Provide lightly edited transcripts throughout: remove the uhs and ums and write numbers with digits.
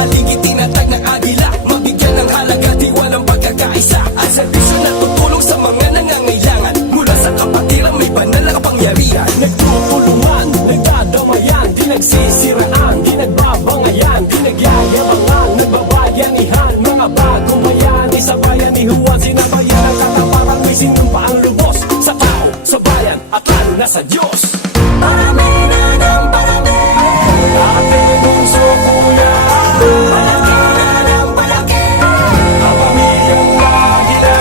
haligi tinatag ng agila, mabigyan ng halaga, di walang pagkakaisa. Ang serbisyo na tutulong sa mga nangangailangan, mula sa kapatiran may banal na kapangyarihan. Nagtutulungan, nagdadamayan, di nagsisiraan, di nagbabangayan, di nagyayabangan, nagbabayanihan. Mga bagong bayani sa bayanihuan, sinabayan ang kataparan, may sinumpaang lubos sa tao, sa bayan, at lalo na sa Diyos. Parami na ng parami, ating puso kuya, palaki na ng palaki, ang pamilyang Agila.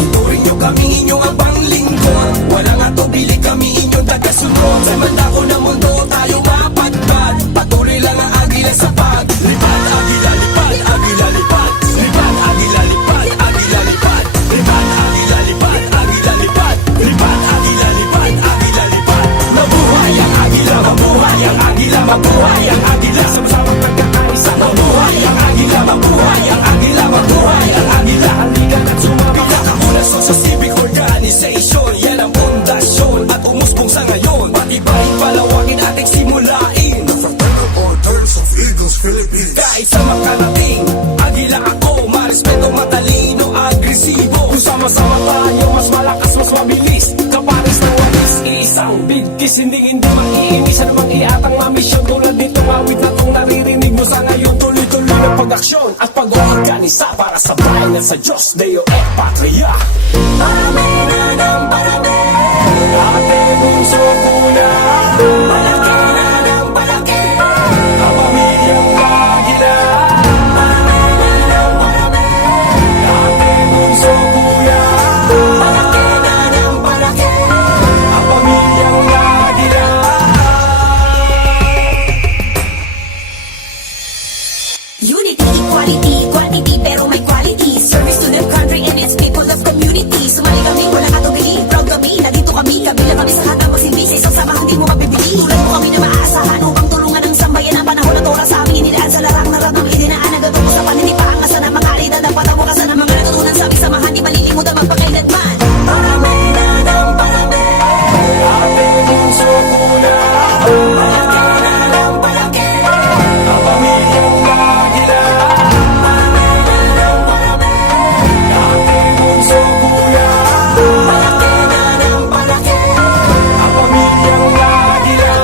Ituring nyo kami inyong abang lingkod, walang atubili kami inyong tagasunod. Sa mandako na mundo tayo mapagpad, patuloy lang ang Agila sa paglipad. Agila lipad, Agila lipad, lipad Agila lipad, Agila lipad, lipad Agila lipad, Agila lipad, lipad Agila lipad, Agila lipad. Mabuhay ang Agila, mabuhay ang Agila, mabuhay ang Agila, sama-samang nagkakaisa. Mabuhay ang Agila, mabuhay ang Agila, mabuhay ang Agila. Halikan at sumabila, kamulasyon sa civic organization, yan ang pundasyon at umusbong sa ngayon. Pag-ibahin, palawagin ating simulain the Fraternal Orders of Eagles Philippines. Kahit sa makarating, Agila ako, marespeto, matalino, agresibo. Kung sama-sama tayo, mas malakas, mas mabilis, kapares ng walis, isang bigkis, hindi maiinis. Ano mang iatang mamisyon, tulad nitong awit na itong naririnig mo sa ngayon. Tuloy-tuloy ng pag-aksyon at pag-organisa para sa bayan at sa Diyos, Deo et Patria. Parami na ng parami, ating puso kuya, palaki na ng palaki, ang pamilyang Agila. Parami na ng parami, ating puso kuya, palaki na ng palaki, ang pamilyang Agila. Unity, equality, quantity, pero may quality. Service to the country and its people of community. Sumali kami, walang atubili, proud kami, nandito kami, kabila kami sa hatang magsimbisi. Isang samahan di mo mabibili, tulad mo kami na maaasahan, upang tulungan ang sambayan. Ang panahon at oras sa amin inilaan sa larang naratang idinaan. Nagatuto sa paninipaang asa ng mga alidad, ang patawasan ng mga natutunan sa aming samahan, di malilimutan magpakailanman. Parami na ng parami, Ating puso kuya, palaki na ng palaki, ang pamilyang Agila. parami na ng parami, Ating puso kuya, palaki na ng palaki. ang pamilyang Agila.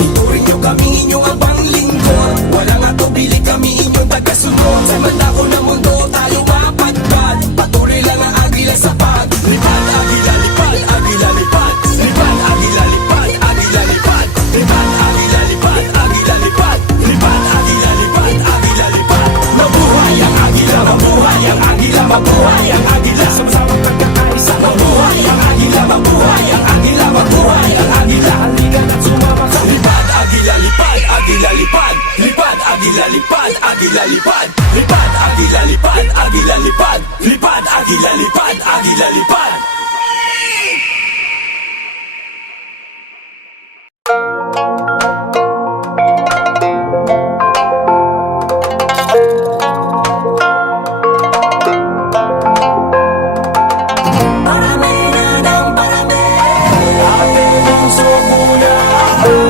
Ituring nyo kami inyong abang lingkod, walang atubili kami inyong tagasunod. Sa mandako na mundo tayo mapagpad, patuloy lang ang Agila sa paglipad. Agila lipad, Agila lipad, lipad Agila lipad, Agila lipad, lipad Agila lipad, Agila lipad, lipad Agila lipad, Agila lipad. Mabuhay ang Agila, mabuhay ang Agila, mabuhay ang Agila, sama-samang nagkakaisa. Mabuhay ang Agila, mabuhay ang Agila, mabuhay ang Agila. Halikan at sumama ka. Lipad Agila lipad, Agila lipad, lipad Agila lipad, Agila lipad, lipad Agila lipad, Agila lipad, lipad Agila lipad, Agila lipad. Parami na ng parami, Ating puso kuya,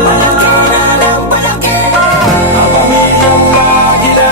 palaki na ng palaki, ang pamilyang Agila.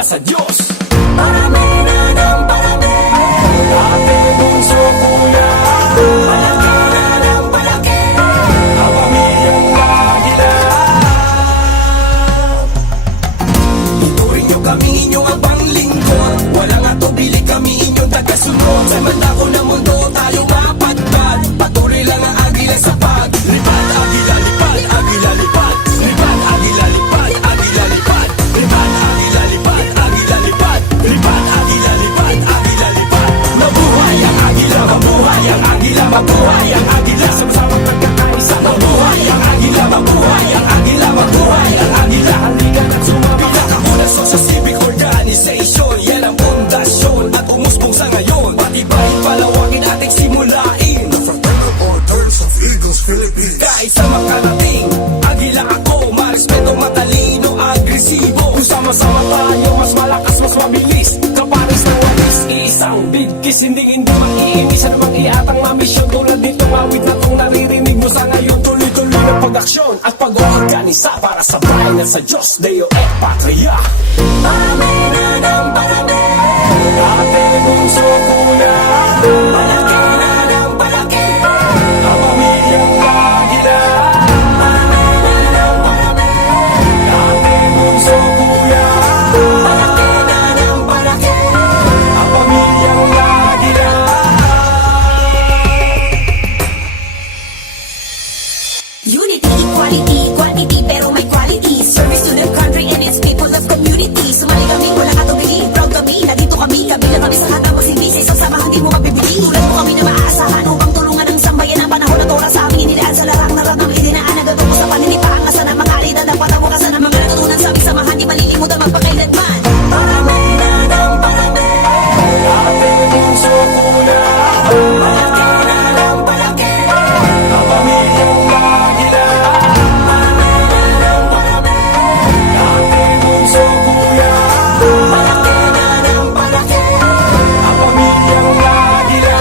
nasa Diyos. Parami na ng parami, Ate, bunso, kuya, palaki na ng palaki. ang pamilyang Agila. Ituring nyo kami inyong abang lingkod, walang atubili kami inyong tagasunod. Sa mandako ng mundo tayo mapatpad, patuloy lang ang Agila sa paglipad. Agila lipad, Agila lipad, lipad, Agila lipad, Agila lipad, lipad, Agila lipad, Agila lipad, lipad, Agila lipad, Agila lipad. Mabuhay ang Agila, mabuhay ang Agila, mabuhay ang Agila. Sama-samang nagkakaisa, mabuhay ang Agila, mabuhay ang Agila, mabuhay ang Agila. Halika na't sumama. Pinakamulas sa civic organization, yan ang pundasyon at umusbong sa ngayon. Patibay, palawagin ating simulain. Fraternal Orders of Eagles Philippines. Kahit sa makarating, Agila ako, marespeto, matalino, agresibo. Kung sama-sama tayo, mas malakas, mas mabilis. Kapares ng walis, iisang bigkis. Hindi mag-iinis at mag-iatang mamisyon. Tulad nito, awit na itong naririnig mo sa ngayon. Tuloy-tuloy ng pag-aksyon at pag-organisa para sa bayan at sa Diyos, Deo et Patria. Parami na ng parami, Ate, bunso, kuya, palaki na ng palaki. ang pamilyang Agila. Parami na ng parami, Ate, bunso, kuya, palaki na ng palaki. ang pamilyang Agila. Unity, equality, quantity, pero may quality. Service to the country and its people of community. Sumali kami, walang katubili, proud kami. Nandito kami, kabilang kami sa hatang magsibisi. So samahan di mo mabibili. Tulad mo kami na maaasahan upang tulungan ng sambayan. Ang panahon na oras sa aming inilaan sa larang naratang idinaan. Nagatuto sa paninipaang asa ng mga alidad. Ang patawakasan ng mga natutunan sa aming samahan. Di malilimutan magpakailanman. Parami na ng parami, Ate, bunso, kuya, palaki na ng palaki. ang pamilyang Agila. Parami na ng parami, Ate, bunso, kuya, palaki na ng palaki. ang pamilyang Agila.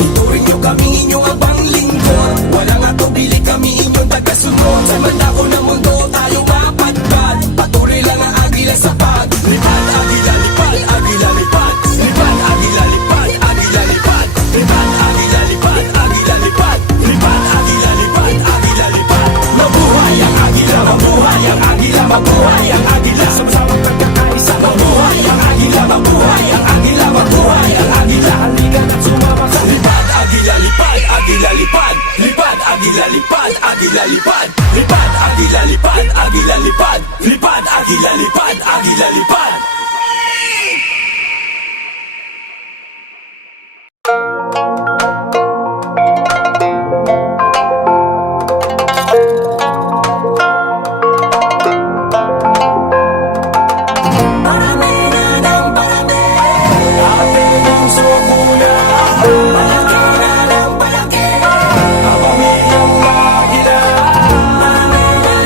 Ituring nyo kami inyong abang lingkod, walang atubili kami inyong tagasunod. Sa mandako ng mundo tayo mapatpad, patuloy lang ang Agila sa paglipad. Agila lipad, Agila lipad, lipad, Agila lipad, Agila lipad, lipad, Agila lipad, Agila lipad, lipad, Agila lipad, Agila lipad. Mabuhay ang Agila, mabuhay ang Agila, mabuhay ang Agila. Sama-samang nagkakaisa, mabuhay ang Agila, mabuhay ang Agila, mabuhay ang Agila. Halika na't sumama sa lipad, Agila lipad, Agila lipad, lipad, Agila lipad, Agila lipad, lipad, Agila lipad, Agila lipad, lipad, Agila lipad, Agila lipad.